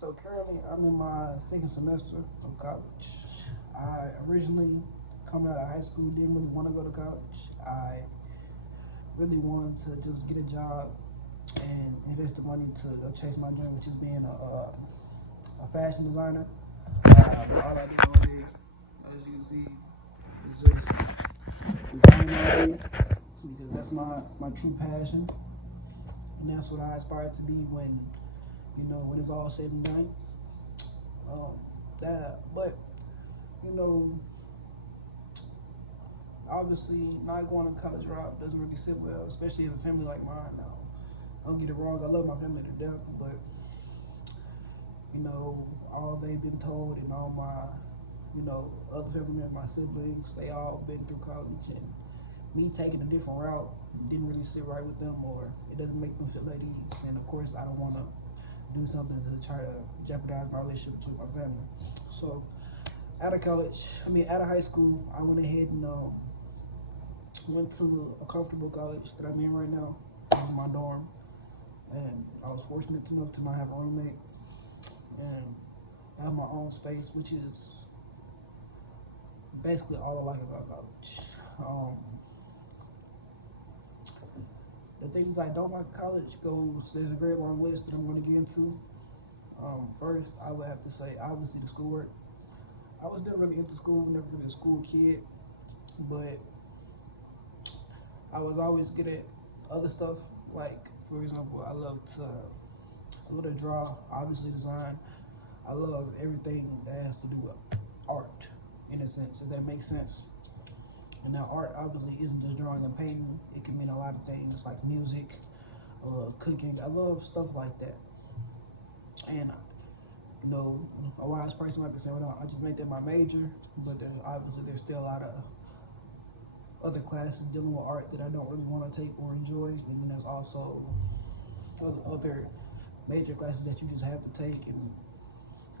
So currently, I'm in my second semester of college. I originally, coming out of high school, didn't really want to go to college. I really wanted to just get a job and invest the money to chase my dream, which is being a fashion designer. All I do all day, as you can see, is just design all day because that's my true passion, and that's what I aspire to be when it's all said and done. Um, but you know, obviously, not going to college route doesn't really sit well, especially if a family like mine. Now, don't get it wrong, I love my family to death, but all they've been told and all my, other family members, my siblings, they all been through college, and me taking a different route didn't really sit right with them, or it doesn't make them feel at ease. And of course, I don't want to do something to try to jeopardize my relationship with my family. So, out of high school, I went ahead and went to a comfortable college that I'm in right now, in my dorm, and I was fortunate enough to not have a roommate and have my own space, which is basically all I like about college. Um, the things I don't like about college goes. There's a very long list that I'm going to get into. First, I would have to say obviously the schoolwork. I was never really into school, never really a school kid, but I was always good at other stuff. Like for example, I love to draw, obviously design. I love everything that has to do with art, in a sense, if that makes sense. And now art obviously isn't just drawing and painting. It can mean a lot of things like music, cooking. I love stuff like that. And a wise person might be saying, "Well, no, I just make that my major," but obviously there's still a lot of other classes dealing with art that I don't really want to take or enjoy. And then there's also other major classes that you just have to take, and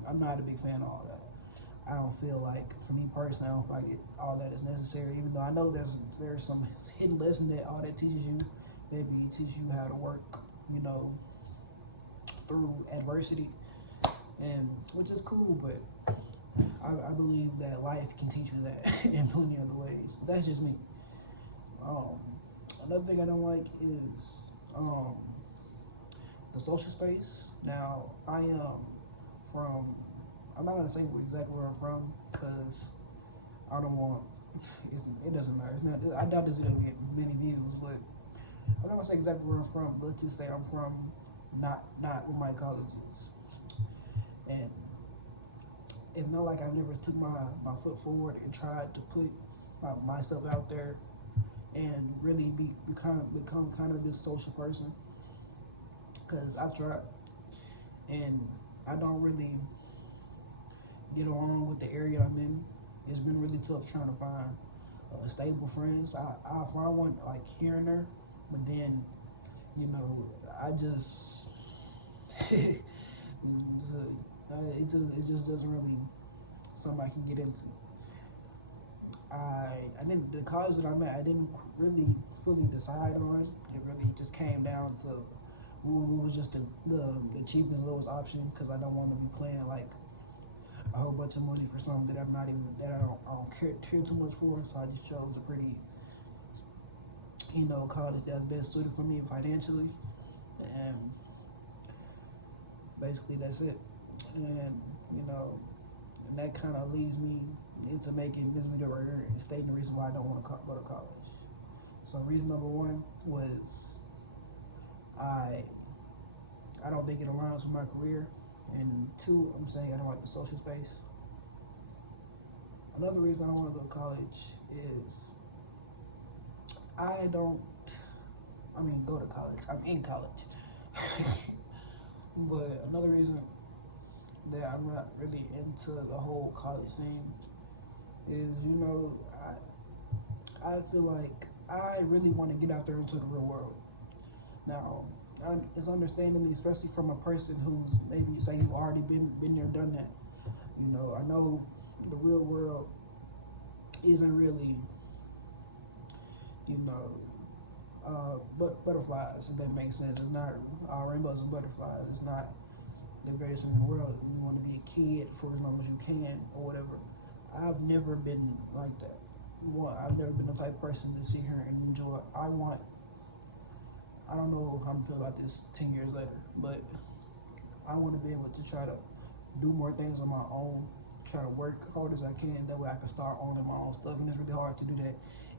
I'm not a big fan of all that. I don't feel like, for me personally, I don't feel like all that is necessary. Even though I know there's some hidden lesson that all that teaches you. Maybe it teaches you how to work, you know, through adversity, and which is cool. But I believe that life can teach you that in plenty other ways. But that's just me. Um, Another thing I don't like is the social space. Now, I am from, I'm not going to say exactly where I'm from because I don't want, it doesn't matter. It's not, I doubt this video will get many views, but I'm not going to say exactly where I'm from, but let's just say I'm from not where my college is. And it's not like I never took my foot forward and tried to put myself out there and really become kind of this social person, because I've tried and I don't really get along with the area I'm in. It's been really tough trying to find stable friends. I find one like here and there, but then I just it it just doesn't really something I can get into. I didn't the college that I'm at. I didn't really fully decide on. It really just came down to who was just the cheapest lowest option, because I don't want to be paying like a whole bunch of money for something that I'm not even that I don't care too much for. So I just chose a pretty college that's best suited for me financially, and basically that's it. And you know, and that kind of leads me into making this video right here and stating the reason why I don't want to go to college. So reason number one was I I don't think it aligns with my career, and two, I'm saying I don't like the social space. Another reason I don't want to go to college is I don't. I mean, go to college. I'm in college. But another reason that I'm not really into the whole college thing is, I feel like I really want to get out there into the real world. Now, it's understanding, especially from a person who's maybe say you've already been there, done that. I know the real world isn't really, you know, but butterflies. If that makes sense, it's not rainbows and butterflies. It's not the greatest thing in the world. You want to be a kid for as long as you can or whatever. I've never been like that. I've never been the type of person to sit here and enjoy. I don't know how I'm feel about this 10 years later, but I want to be able to try to do more things on my own, try to work hard as I can. That way I can start owning my own stuff. And it's really hard to do that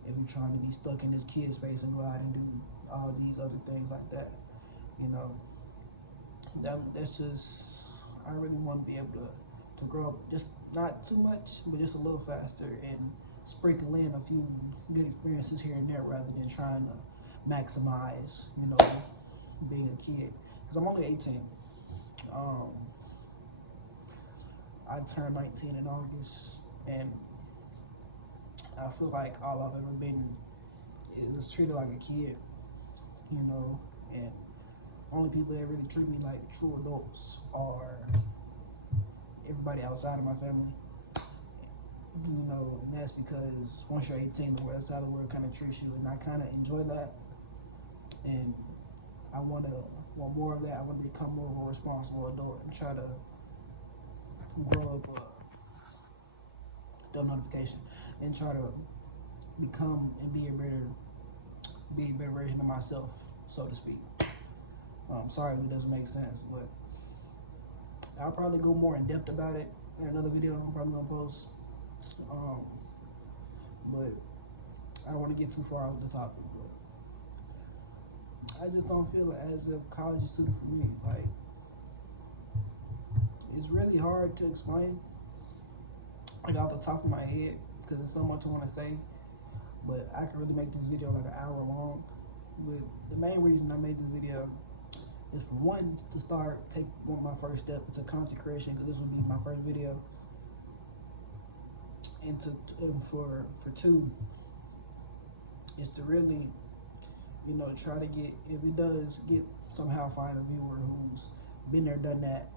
if you're trying to be stuck in this kid space and go out and do all these other things like that. You know, that's just, I really want to be able to grow up just not too much, but just a little faster and sprinkle in a few good experiences here and there rather than trying to maximize, being a kid. Because I'm only 18. I turned 19 in August, and I feel like all I've ever been is treated like a kid, and only people that really treat me like true adults are everybody outside of my family, and that's because once you're 18, the outside of the world kind of treats you, and I kind of enjoy that, and I want more of that. I want to become more of a responsible adult and try to grow up, double notification, and try to become and be a better version of myself, so to speak. Sorry if it doesn't make sense, but I'll probably go more in depth about it in another video I'm probably gonna post. But I don't want to get too far off the topic, but I just don't feel as if college is suited for me. Like, it's really hard to explain, like off the top of my head, because there's so much I want to say, but I could really make this video like an hour long. But the main reason I made this video is, for one, to take my first step into content creation, because this will be my first video, and for two, is to really, try to get, if it does, somehow find a viewer who's been there, done that,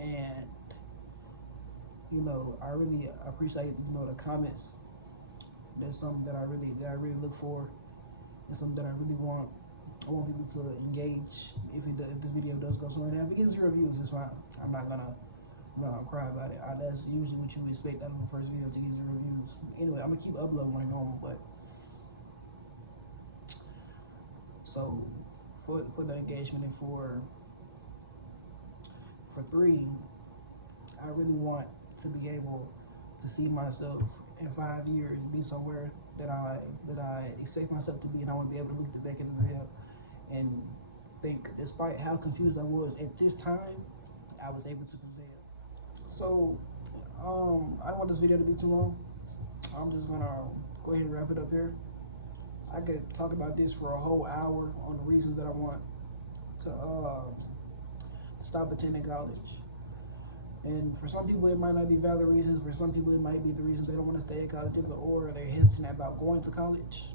and I really appreciate the comments. That's something that I really look for, and something that I really want. I want people to engage. If the video does go somewhere, if it gets 0 views, it's fine. I'm not gonna cry about it. That's usually what you expect out of the first video, to get 0 views. Anyway, I'm gonna keep uploading like normal, but so for the engagement, and for 3, I really want to be able to see myself in 5 years be somewhere that I expect myself to be, and I want to be able to look at the back of the veil and think, despite how confused I was at this time, I was able to prevail. So I don't want this video to be too long. I'm just gonna go ahead and wrap it up here. I could talk about this for a whole hour on the reasons that I want to stop attending college. And for some people, it might not be valid reasons. For some people, it might be the reasons they don't want to stay at college, or they're hesitant about going to college.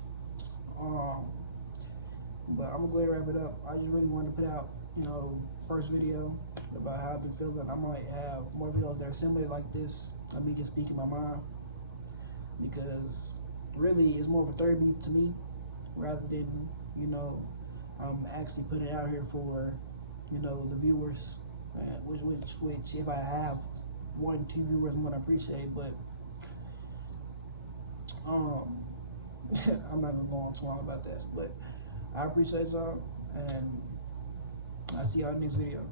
But I'm gonna go ahead and wrap it up. I just really wanted to put out, first video about how I've been feeling. I might have more videos that are similar like this, of me just speaking my mind, because really it's more of a therapy to me, rather than, I'm actually putting it out here for, the viewers. Which if I have 1, 2 viewers, I'm gonna appreciate, but I'm not gonna go on too long about that. But I appreciate y'all, and I'll see y'all in the next video.